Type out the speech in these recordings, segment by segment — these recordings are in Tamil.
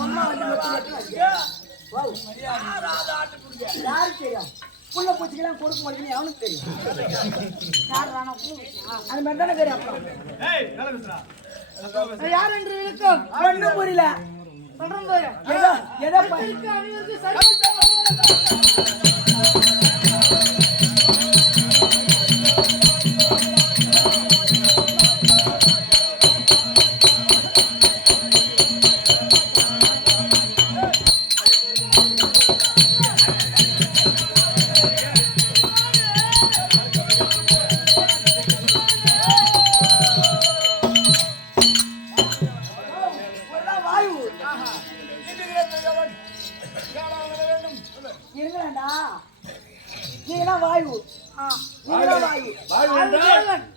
சும்மா வந்து யாரு தெரியும் புள்ள பூச்சிக்கெல்லாம் கொடுக்க மாட்டேங்குது அவனுக்கு தெரியும் அது மாதிரி தானே தெரியும் அப்புறம் யார் என்று இருக்கும் ஒன்றும் புரியல சொல்றேன் எதை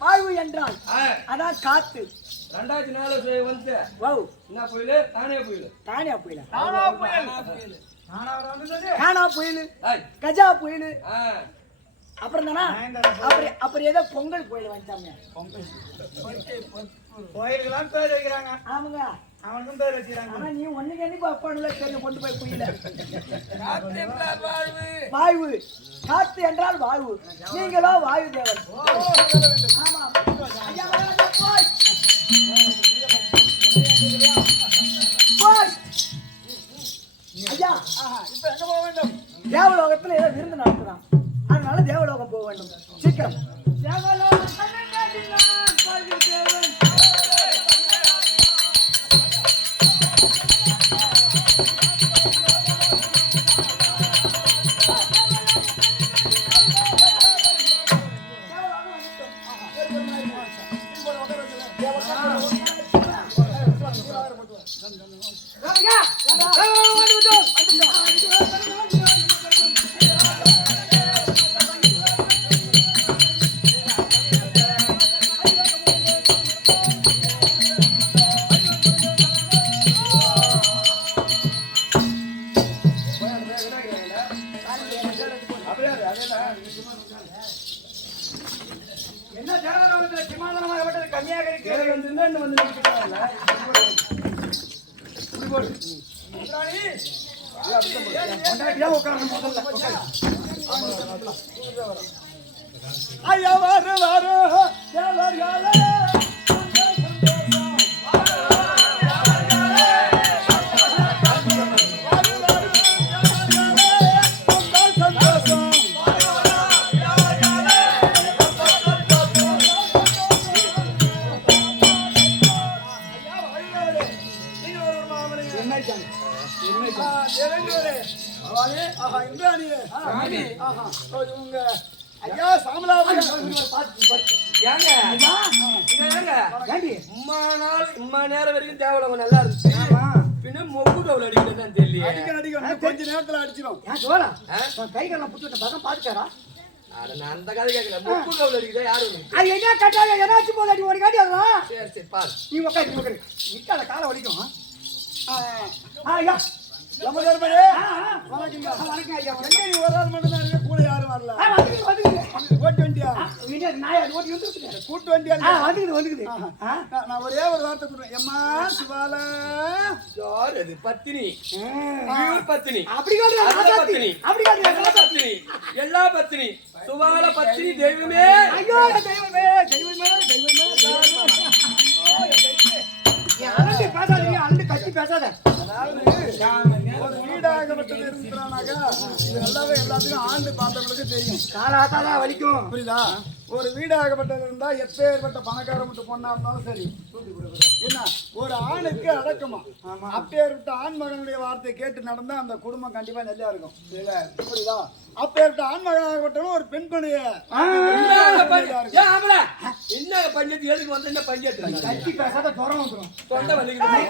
வாழ்வு என்றால் அதான் காத்து 2004 வந்து என்ன புயல் தானே புயல் காணா புயல் கஜா புயல் அப்புறம் தானா அப்புறம் ஏதோ பொங்கல் புயல் வந்துட்டாங்க கோயிலுக்கெல்லாம் பேர் வைக்கிறாங்க ஆமாங்க அவனுக்கும் பேர் வச்சுக்கிறாங்க ஆனா நீ ஒண்ணுக்கு என்னைக்கு அப்பானுல தெரிஞ்சு கொண்டு போய் புரியல வாயு காத்து என்றால் வாழ்வு நீங்களோ வாயு தேவன் ஆமா ஐயா போய் ஐயா இப்ப எங்க போக வேண்டும் தேவலோகத்துல ஏதோ விருந்து நடத்துறான் அதனால தேவலோகம் போக வேண்டும் சீக்கிரம் தேவலோகம் என்ன தேவலோகத்துல சமாதானமாகப்பட்டது கம்மியாக இருக்கு ஐயா வரு ஐயா சாமலாவை இம்மா நேரம் வரைக்கும் தேவலவங்க நல்லா இருந்துச்சு பின்ன மொப்பு கவுல அடிக்கிறதான் தெரியல கொஞ்ச நேரத்துல அடிச்சிடும் கைகள்லாம் புட்டு பக்கம் பாத்துக்காரா அந்த கதை கேட்கல மொப்பு கவுல அடிக்கிறதா யாரு என்ன கட்டாங்க என்னாச்சு போல அடி ஒரு காட்டி அதெல்லாம் சரி பாரு நீ உட்காரு நிக்காத காலை வலிக்கும் ஐயா வணக்கம் ஐயா எங்க நீ ஒரு ஆள் மட்டும் தான் இருக்க கூட யாரும் வரல ஓட்டு வண்டியா கூட்டு வண்டியா வந்துக்குது நான் ஒரே ஒரு வார்த்தை கொடுறேன் எம்மா சிவால யார் அது பத்தினி பத்தினி அப்படி பத்தினி பத்தினி எல்லா பத்தினி சுவால பத்தினி தெய்வமே ஐயோ தெய்வமே தெய்வமே தெய்வமே அண்ணன் பேசாதீங்க அண்ணன் கட்சி பேசாத ஒரு வீடாகப்பட்டது இருக்கிறானாக்கா இது எல்லாத்துக்கும் ஆண்டு பார்த்தவங்களுக்கு தெரியும் காலாத்தாதான் வலிக்கும் புரியுதா ஒரு வீடாகப்பட்டது இருந்தா எப்பேற்பட்ட பணக்கார மட்டும் பொண்ணா இருந்தாலும் சரி என்ன ஒரு ஆணுக்கு அடக்கமா அப்பேற்பட்ட ஆண் மகனுடைய வார்த்தையை கேட்டு நடந்தா அந்த குடும்பம் கண்டிப்பா நல்லா இருக்கும் புரியுதா அப்பேற்பட்ட ஆண் மகனாகப்பட்டவன் ஒரு பெண்களுடைய என்ன பஞ்சாயத்து எதுக்கு வந்து என்ன பஞ்சாயத்து கட்சி பேசாத துறம் வந்துடும் தொண்டை வலிக்குது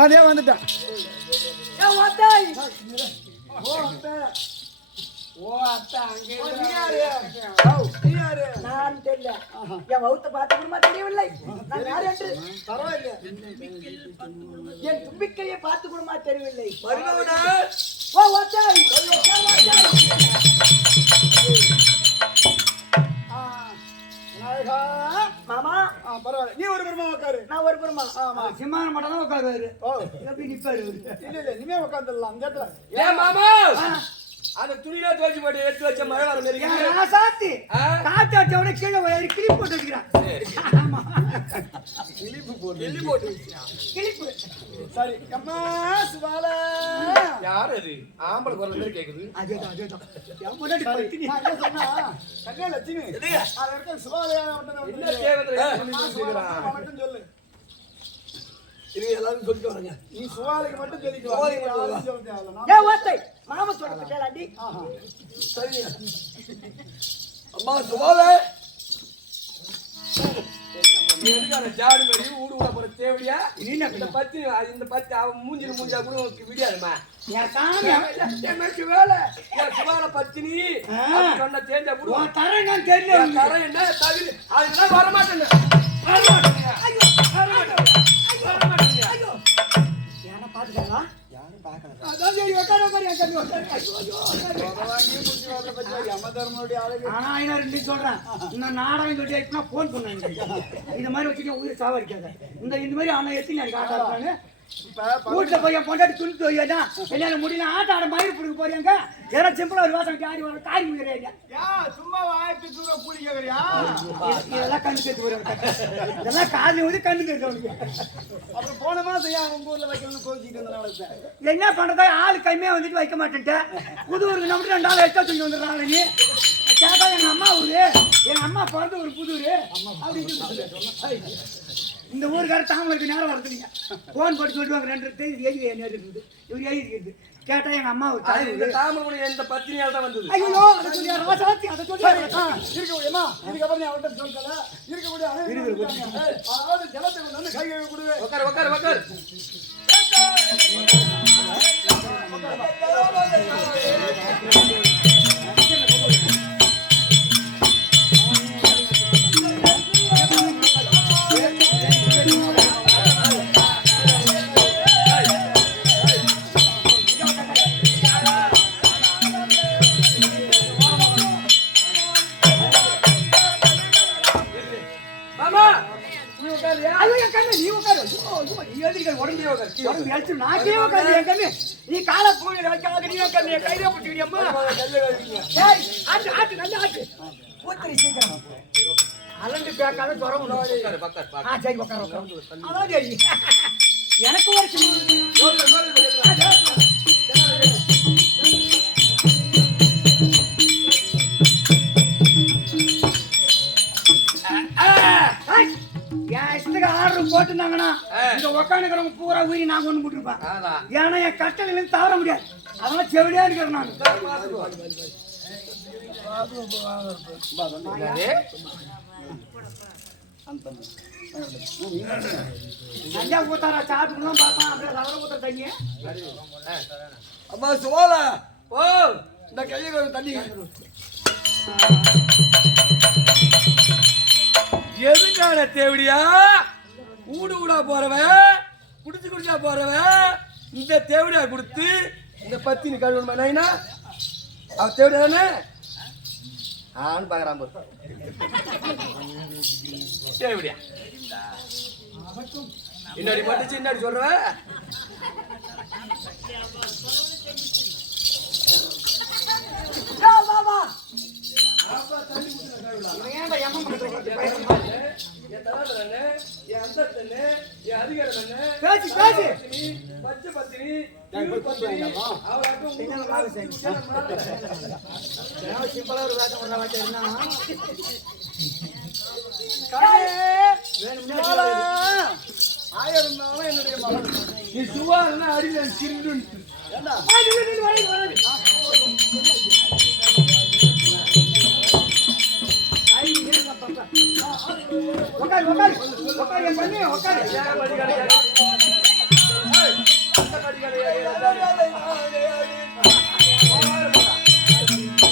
அதே வந்துட்டேன் ஓ அத்தா அங்கே நீ யாரு? நீ யாரு? நான் தெரியல. என் வவுத்த பார்த்து கூடமா தெரியவில்லை. நான் யார் என்று பரவாயில்லை. என் தும்பிக்கையை பார்த்து கூடமா தெரியவில்லை. மருமகனா ஓ வாச்சாய். விநாயகா. மாமா பரவாயில்லை. நீ ஒரு பெருமா உட்காரு. நான் ஒரு பெருமா. ஆமா. சிம்மான மட்டும் தான் உட்காருவாரு. ஓ எப்படி நிப்பாரு அவரு? இல்ல இனிமே உட்காந்துடலாம் அந்த இடத்துல. ஏ மாமா அந்த துணியில துவைச்சு போட்டு எடுத்து வச்ச மழை வர மாதிரி ஏன் இருக்கு. ராசாத்தி? ஆ? காத்து அடிச்சவன கீழே ஒரு கிளிப் போட்டு வைக்கிறான். ஆமா. எள்ளி போட்டு வச்சியா? கிளிப்பு. சரி அம்மா சுபால. யார் அது ஆம்பளை குரல் மாதிரி கேக்குது. அதேதான். என் முன்னாடி சரி, பத்தினி. நான் என்ன சொன்னா கண்ணே லட்சுமி எதுங்க? அது இருக்க சுபாலையா என்ன தேவதை சொல்லிக்கிறான். மட்டும் சொல்லு. இது எல்லாரும் சொல்லிட்டு வராங்க. நீ சுபாலைக்கு மட்டும் சொல்லிட்டு சுபாலைக்கு மட்டும் யாரும் சொல்ல தேவையில்ல. ஏ வாத்தை. மாமா சொல்றது கேளாண்டி. ஆஹா. சரி அம்மா சுபால எதுக்கான ஜாடு மாதிரி ஊடு ஊட போற தேவடியா இந்த பத்தி அவன் மூஞ்சா கூட உனக்கு விடியாதுமா என் சாமி எனக்கு வேலை என் சுபால பத்தினி சொன்ன தேஞ்சா கூட உன் தரேன் நான் தெரியல. தர என்ன தகுதி அதுக்கெல்லாம் வரமாட்டேன் யாரை பாத்துக்கலாம்? யாரும் பார்க்கல. அதான் சரி உட்கார உட்காரு என் கண்ணு உட்காரு. வாங்கி புடிச்சு வரல பத்தி யமதர்மனுடைய அழகு. ஆனா நான் ரெண்டு சொல்றேன். இந்த நாடகம் சொல்லி ஆயிடுச்சுன்னா போன் பண்ணாங்க. இந்த மாதிரி வச்சுட்டு உயிர் சாவடிக்காத. இந்த மாதிரி ஆனா எத்தனை நாளைக்கு ஆட்டா இருக்காங்க. இப்ப வீட்டுல போய் என் பொண்டாட்டி துணி துவையா என்ன முடியல ஆட்ட ஆட மயிறு பிடிக்க போறீங்க. யாரும் சிம்பிளா ஒரு வாசம் ஆடி வர காரி உயிரையா. யா சும்மா வாய்க்கு தூர கூலி கேக்குறியா? இதெல்லாம் கண்ணு கேட்டு வருவாங்க. இதெல்லாம் காலையில வந்து கண்ணு கேட்டு. அப்புறம் போன மாசம் ஏன் உங்க ஊர்ல வைக்கணும்னு கோச்சிட்டு இருந்தனால என்ன பண்றதா ஆளு கம்மியா வந்துட்டு வைக்க மாட்டேன்ட்டேன். புது ஊருக்கு நம்மட்டு 2 நாள் எக்ஸ்ட்ரா தூக்கி வந்துடுறாங்க. நீ கேட்டா எங்க அம்மா ஊரு எங்க அம்மா பிறந்த ஒரு புது ஊரு அப்படின்னு இந்த ஊருக்கார தாமரைக்கு நேரம் வரதுங்க. போன் போட்டு சொல்லுவாங்க 2 தேதி எழுதி இருக்குது. இவர் எழுதிக்கிறது கேட்டா எங்க அம்மா ஒரு தாய் இந்த தாமரை இந்த பத்தினியால் தான் வந்தது. ஐயோ அதை சொல்லி ராசாத்தி அதை சொல்லி இருக்க முடியுமா? இதுக்கப்புறம் நீ அவர்கிட்ட சொல்லல. இருக்க முடியும். அதாவது ஜலத்தை கொண்டு வந்து கை கழுவி கொடு. உட்கார் மாமா நீ உட்காரியா? ஐயோ என் கண்ணு நீ உட்காரு. நீ எழுதிக்க உடம்பு உடம்பு எழுத்து நாக்கே உட்காரு என் கண்ணு. நீ காலை பூமியில வைக்காத நீ என் கண்ணு என் கையில பிடிச்சிக்கிறியம்மா. ஏய் ஆட்டு நல்ல ஆட்டு. ஊத்துறி சீக்கிரம். அலண்டு பேக்காத ஜுரம் உட்காரு சரி உட்காரு. அதான் சரி. எனக்கு ஒரு என் இஷ்டத்துக்கு ஆர்டர் போட்டுருந்தாங்கன்னா இந்த உக்காந்துக்கிறவங்க பூரா உயிரி நான் கொண்டு போட்டுருப்பேன். அதான் ஏன்னா என் கட்டளையில இருந்து தவற முடியாது. அதெல்லாம் செவிலியா இருக்கிறேன் நான். நல்லா ஊத்தாரா சாப்பிட்டுலாம் பார்ப்பான். அப்படியே தவற ஊத்துற தண்ணிய அம்மா சுவால ஓ இந்த கையில ஒரு தண்ணி எதுக்கான தேவடியா ஊடு ஊடா போறவன் குடிச்சா போறவன் இந்த தேவடியா கொடுத்து இந்த பத்தினி கழுவணுமா நைனா அவ தேவடியா தானே ஆன்னு பாக்குறான் போது தேவடியா இன்னடி பட்டுச்சு இன்னடி சொல்றவன் என் தலாதரன்னு என் அந்தஸ்தன்னு என் அதிகாரம் பேசி பேசி பச்சை பத்தினி அவராட்டும் சிம்பிளா ஒரு வேஷம் ஒரு வாட்டி இருந்தா ஆயிரம் இருந்தாலும் என்னுடைய மகன். நீ சுவாருன்னா அடியில சிரிண்டு ஏண்டா உட்காரு உட்காரு உட்காரு என் பண்ணி உட்காரு அந்த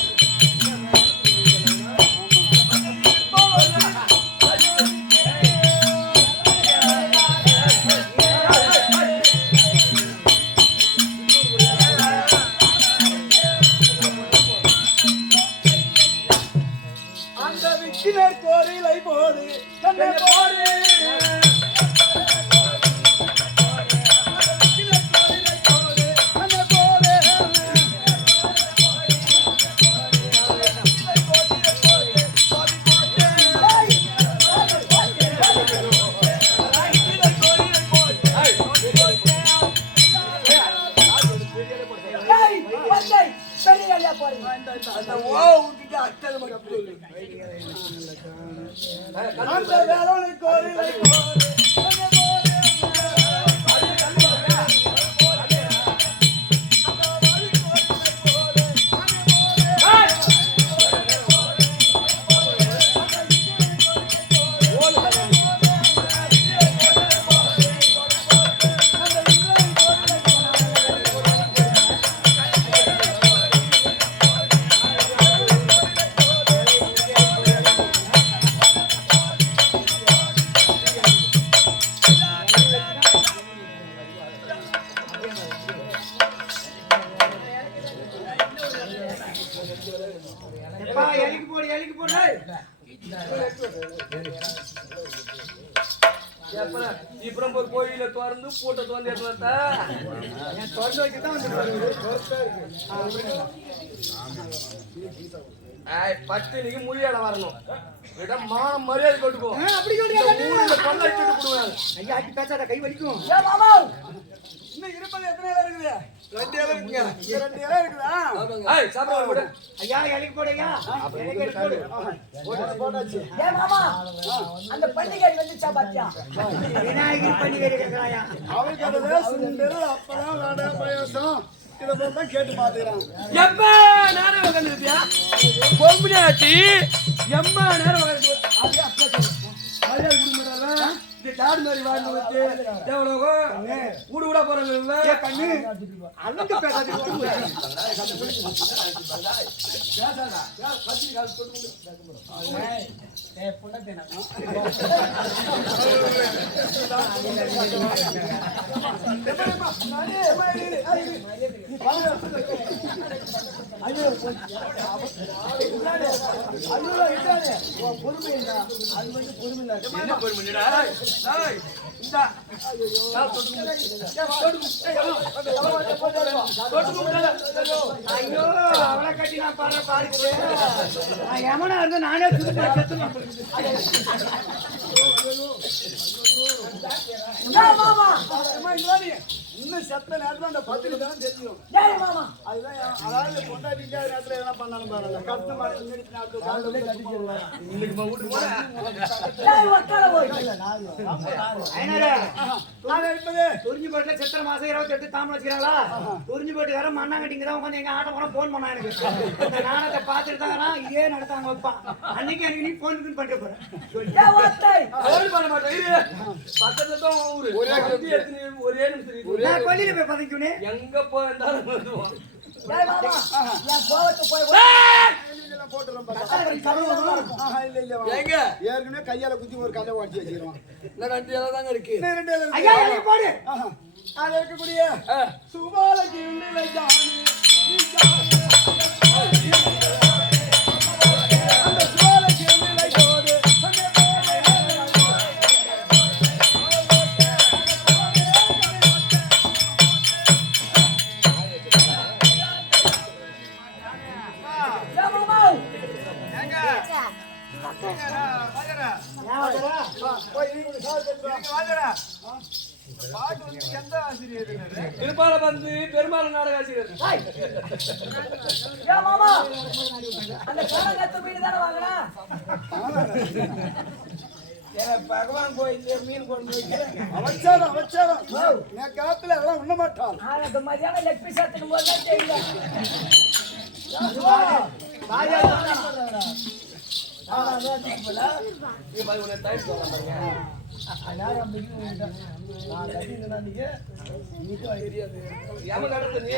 அந்த வேலனை கோரிலை எப்பா எலிக்கு போடு இப்பறம் ஒரு கோயில திறந்து பூட்டை திறந்து எடுத்தா என் திறந்து வைக்கத்தான் வந்து பத்தினிக்கு முழியாட வரணும் மானம் மரியாதை கொட்டுக்கோ அப்படி ஐயா ஆக்கி பேசாத கை வலிக்கும் ஏ மாமா இன்னும் இருப்பது எத்தனை இலை இருக்குது? 2 இலை இருக்குங்க. இந்த 2 இலை இருக்குதா? சாப்பிட ஐயா எலிக்கு போடு ஐயா எலிக்கு போடு போட்டாச்சு. ஏ மாமா அந்த பண்டிகை வந்துச்சா பாத்தியா விநாயகர் பண்டிகை இருக்கிறாயா அவருக்கு அதுல சுண்டல் அப்பளம் வடை பாயாசம் இதை போல தான் கேட்டு பாத்துக்கிறான். எம்மா நேரம் உட்காந்துருப்பியா பொம்புனாச்சி எம்மா நேரம் உட்காந்து மரியாதை கொடுக்க இந்த டாடு மாதிரி வாழ்ந்து வச்சு எவ்வளோ ஊடு விட போறாங்க கண்ணு அண்ணன் பேசாது ஐயோ அவளை கட்டி நான் பாரு நான் எமனா இருந்து நானே மாமா இன்னும் செத்த நேரத்துல அந்த பத்திரி தான் தெரியும். ஏய் மாமா அதுதான் அதாவது பொண்டாட்டிக்கு நேரத்துல எதனா பண்ணாலும் பாருங்க கட்டு மாதிரி முன்னாடி நாட்டு காலையில கட்டிடுவாங்க. ஏய் வக்கால போய் துறிஞ்சு போட்டுல சித்திரை மாசம் 28 தாமரை வச்சுக்கிறாங்களா துறிஞ்சு போட்டு வர மண்ணாங்கட்டிங்க தான் உட்காந்து எங்க ஆட்ட போனா போன் பண்ணா எனக்கு இந்த நாணத்தை பார்த்துட்டு தான் இதே நடத்தாங்க வைப்பான் அன்னைக்கு எனக்கு நீ போன் பண்ணிட்டு போறேன் ஏ வாத்தை பண்ண மாட்டேன் பக்கத்துல தான் ஊரு ஒரே நிமிஷம் நான் கொல்லியில போய் பதைக்குனே எங்க போயிருந்தாலும் வருவான். ஏய் மாமா நான் கோவத்து போய் எல்லாம் போட்டுறோம் பாருங்க. இல்ல இல்ல எங்க ஏற்கனவே கையால குத்தி ஒரு கதை உடச்சி வச்சிருவான். இன்னும் 2 இலை தாங்க இருக்கு இன்னும் 2 இலை இருக்கு. ஐயா எலிக்கு போடு அது இருக்கக்கூடிய சுபாலகி உண்டிலை ஜானி நீ ஜானி அந்த சுபாலகி உண்டிலை ஜோடு ஏ மாமா போய் நீ கூட சாப்பிட்டு திருப்பால வந்து பெருமாள் நாடக ஆசிரியர் ஏ மாமா அந்த காலகத்து மீன் தான வாங்குனா பகவான் கோயில மீன் கொண்டு வைக்கிறேன் அவச்சாரம் நான் காத்துல அதெல்லாம் உண்ண மாட்டான். ஆனா இந்த மாதிரியான லெக் பீஸ் எடுத்துக்கும் போது தான் தெரியல ஏமா நடந்து நீ